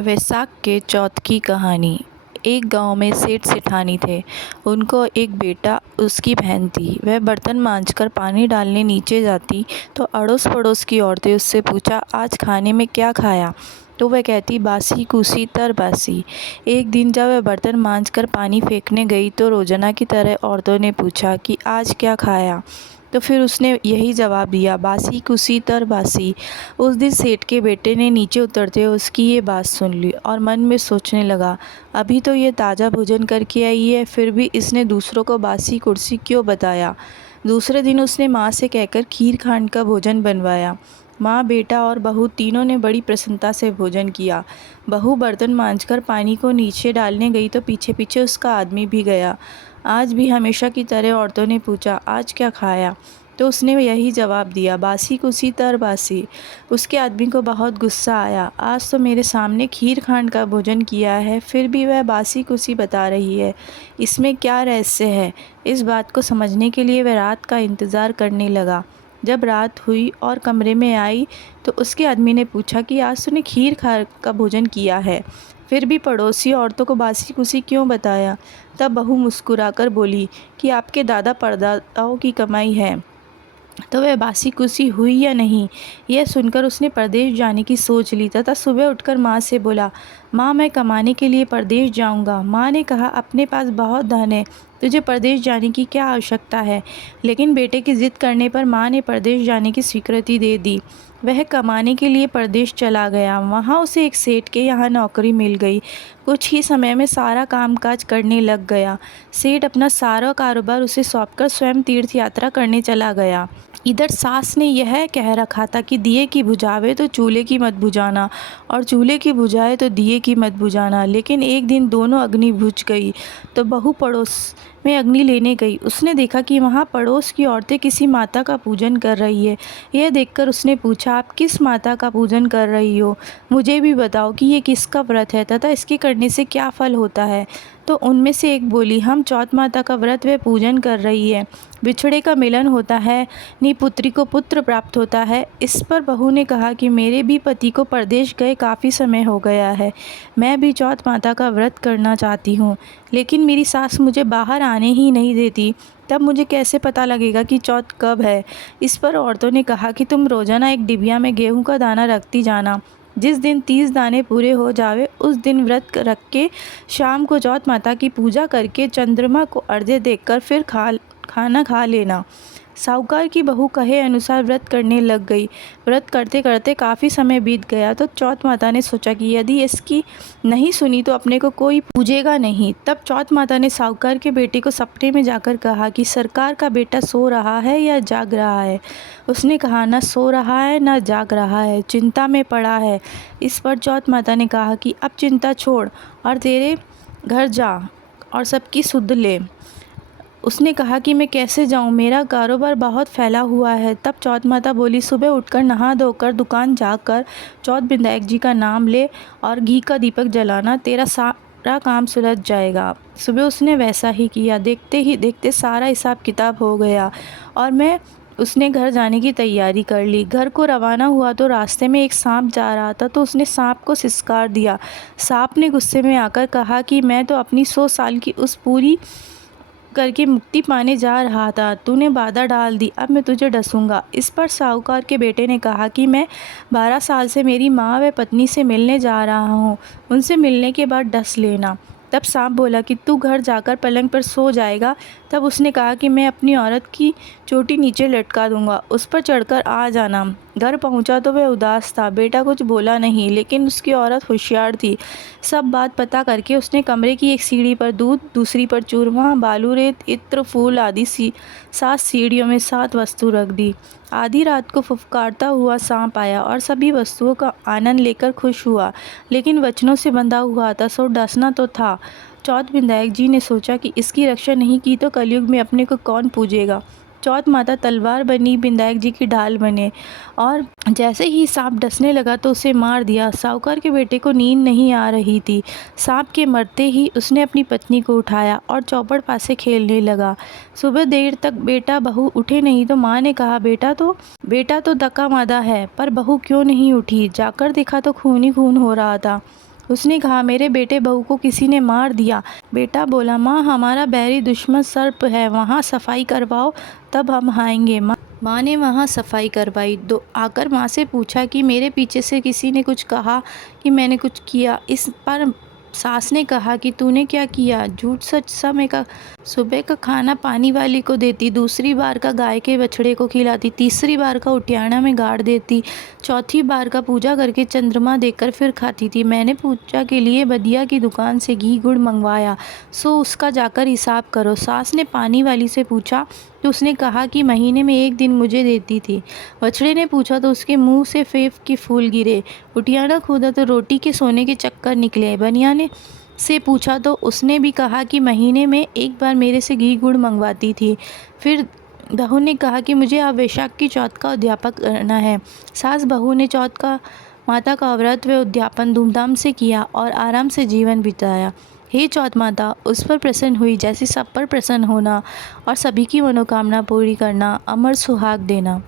वैशाख के चौथ की कहानी। एक गांव में सेठ सेठानी थे। उनको एक बेटा, उसकी बहन थी। वह बर्तन मांजकर पानी डालने नीचे जाती तो अड़ोस पड़ोस की औरतें उससे पूछा, आज खाने में क्या खाया? तो वह कहती, बासी कुसी तर बासी। एक दिन जब वह बर्तन मांजकर पानी फेंकने गई तो रोजाना की तरह औरतों ने पूछा कि आज क्या खाया? तो फिर उसने यही जवाब दिया, बासी कुसी तर बासी। उस दिन सेठ के बेटे ने नीचे उतरते हुए उसकी ये बात सुन ली और मन में सोचने लगा, अभी तो ये ताज़ा भोजन करके आई है, फिर भी इसने दूसरों को बासी कुर्सी क्यों बताया। दूसरे दिन उसने माँ से कहकर खीर खांड का भोजन बनवाया। माँ, बेटा और बहू तीनों ने बड़ी प्रसन्नता से भोजन किया। बहू बर्तन मांजकर पानी को नीचे डालने गई तो पीछे पीछे उसका आदमी भी गया। आज भी हमेशा की तरह औरतों ने पूछा, आज क्या खाया? तो उसने यही जवाब दिया, बासी कुसी तर बासी। उसके आदमी को बहुत गुस्सा आया, आज तो मेरे सामने खीर खांड का भोजन किया है, फिर भी वह बासी कुसी बता रही है। इसमें क्या रहस्य है? इस बात को समझने के लिए वह रात का इंतज़ार करने लगा। जब रात हुई और कमरे में आई तो उसके आदमी ने पूछा कि आज तूने खीर खा का भोजन किया है, फिर भी पड़ोसी औरतों को बासी कुसी क्यों बताया? तब बहू मुस्कुराकर बोली कि आपके दादा परदादाओं की कमाई है, तो वह बासी कुसी हुई या नहीं। यह सुनकर उसने परदेश जाने की सोच ली तथा सुबह उठकर माँ से बोला, माँ, मैं कमाने के लिए परदेश जाऊँगा। माँ ने कहा, अपने पास बहुत धन है, तुझे परदेश जाने की क्या आवश्यकता है? लेकिन बेटे की जिद करने पर माँ ने परदेश जाने की स्वीकृति दे दी। वह कमाने के लिए परदेश चला गया। वहाँ उसे एक सेठ के यहाँ नौकरी मिल गई। कुछ ही समय में सारा कामकाज करने लग गया। सेठ अपना सारा कारोबार उसे सौंपकर स्वयं तीर्थ यात्रा करने चला गया। इधर सास ने यह कह रखा था कि दिए की बुझावे तो चूल्हे की मत बुझाना, और चूल्हे की बुझाए तो दिए की मत बुझाना। लेकिन एक दिन दोनों अग्नि बुझ गई तो बहू पड़ोस में अग्नि लेने गई। उसने देखा कि वहाँ पड़ोस की औरतें किसी माता का पूजन कर रही है। यह देखकर उसने पूछा, आप किस माता का पूजन कर रही हो? मुझे भी बताओ कि ये किसका व्रत है तथा इसके करने से क्या फल होता है। तो उनमें से एक बोली, हम चौथ माता का व्रत व पूजन कर रही है। बिछड़े का मिलन होता है, निपुत्री को पुत्र प्राप्त होता है। इस पर बहू ने कहा कि मेरे भी पति को परदेश गए काफ़ी समय हो गया है, मैं भी चौथ माता का व्रत करना चाहती हूँ, लेकिन मेरी सास मुझे बाहर आने ही नहीं देती। तब मुझे कैसे पता लगेगा कि चौथ कब है? इस पर औरतों ने कहा कि तुम रोज़ाना एक डिबिया में गेहूं का दाना रखती जाना। जिस दिन 30 दाने पूरे हो जावे उस दिन व्रत रख के शाम को चौथ माता की पूजा करके चंद्रमा को अर्घ्य देकर फिर खाना खा लेना। साहूकार की बहू कहे अनुसार व्रत करने लग गई। व्रत करते करते काफ़ी समय बीत गया तो चौथ माता ने सोचा कि यदि इसकी नहीं सुनी तो अपने को कोई पूजेगा नहीं। तब चौथ माता ने साहूकार के बेटे को सपने में जाकर कहा कि सरकार का बेटा सो रहा है या जाग रहा है। उसने कहा, न सो रहा है न जाग रहा है, चिंता में पड़ा है। इस पर चौथ माता ने कहा कि अब चिंता छोड़ और तेरे घर जा और सबकी सुध ले। उसने कहा कि मैं कैसे जाऊं, मेरा कारोबार बहुत फैला हुआ है। तब चौथ माता बोली, सुबह उठकर नहा धोकर दुकान जाकर चौथ विनायक जी का नाम ले और घी का दीपक जलाना, तेरा सारा काम सुलझ जाएगा। सुबह उसने वैसा ही किया। देखते ही देखते सारा हिसाब किताब हो गया और उसने घर जाने की तैयारी कर ली। घर को रवाना हुआ तो रास्ते में एक सांप जा रहा था तो उसने सांप को सिसकार दिया। सांप ने गुस्से में आकर कहा कि मैं तो अपनी 100 साल की उस पूरी करके मुक्ति पाने जा रहा था, तूने बाधा डाल दी, अब मैं तुझे डसूंगा। इस पर साहूकार के बेटे ने कहा कि मैं 12 साल से मेरी माँ व पत्नी से मिलने जा रहा हूँ, उनसे मिलने के बाद डस लेना। तब सांप बोला कि तू घर जाकर पलंग पर सो जाएगा। तब उसने कहा कि मैं अपनी औरत की चोटी नीचे लटका दूंगा, उस पर चढ़कर आ जाना। घर पहुंचा तो वह उदास था। बेटा कुछ बोला नहीं, लेकिन उसकी औरत होशियार थी। सब बात पता करके उसने कमरे की एक सीढ़ी पर दूध, दूसरी पर चूरमा, बालू, रेत, इत्र, फूल आदि 7 सीढ़ियों में 7 वस्तु रख दी। आधी रात को फुफकारता हुआ सांप आया और सभी वस्तुओं का आनंद लेकर खुश हुआ, लेकिन वचनों से बंधा हुआ था, सो डसना तो था। चौथ विनायक जी ने सोचा कि इसकी रक्षा नहीं की तो कलयुग में अपने को कौन पूजेगा। चौथ माता तलवार बनी, विनायक जी की ढाल बने और जैसे ही सांप डसने लगा तो उसे मार दिया। साहूकार के बेटे को नींद नहीं आ रही थी। सांप के मरते ही उसने अपनी पत्नी को उठाया और चौपड़ पासे खेलने लगा। सुबह देर तक बेटा बहू उठे नहीं तो माँ ने कहा, बेटा तो दका मादा है, पर बहू क्यों नहीं उठी? जाकर देखा तो खून ही खून हो रहा था। उसने कहा, मेरे बेटे बहू को किसी ने मार दिया। बेटा बोला, माँ हमारा बैरी दुश्मन सर्प है, वहाँ सफाई करवाओ तब हम आएंगे। माँ ने वहाँ सफाई करवाई। आकर माँ से पूछा कि मेरे पीछे से किसी ने कुछ कहा कि मैंने कुछ किया। इस पर सास ने कहा कि तूने क्या किया? झूठ सच सब में का। सुबह का खाना पानी वाली को देती, दूसरी बार का गाय के बछड़े को खिलाती, तीसरी बार का उटियाना में गाड़ देती, चौथी बार का पूजा करके चंद्रमा देखकर फिर खाती थी। मैंने पूजा के लिए बदिया की दुकान से घी गुड़ मंगवाया, सो उसका जाकर हिसाब करो। सास ने पानी वाली से पूछा तो उसने कहा कि महीने में 1 दिन मुझे देती थी। बछड़े ने पूछा तो उसके मुंह से फेफ के फूल गिरे। उटियाना खोदा तो रोटी के सोने के चक्कर निकले। बनिया ने से पूछा तो उसने भी कहा कि महीने में 1 बार मेरे से घी गुड़ मंगवाती थी। फिर बहू ने कहा कि मुझे अब वैशाख की चौथ का उद्यापन करना है। सास बहू ने चौथ का माता का व्रत व उद्यापन धूमधाम से किया और आराम से जीवन बिताया। हे चौथ माता, उस पर प्रसन्न हुई जैसे सब पर प्रसन्न होना और सभी की मनोकामना पूरी करना, अमर सुहाग देना।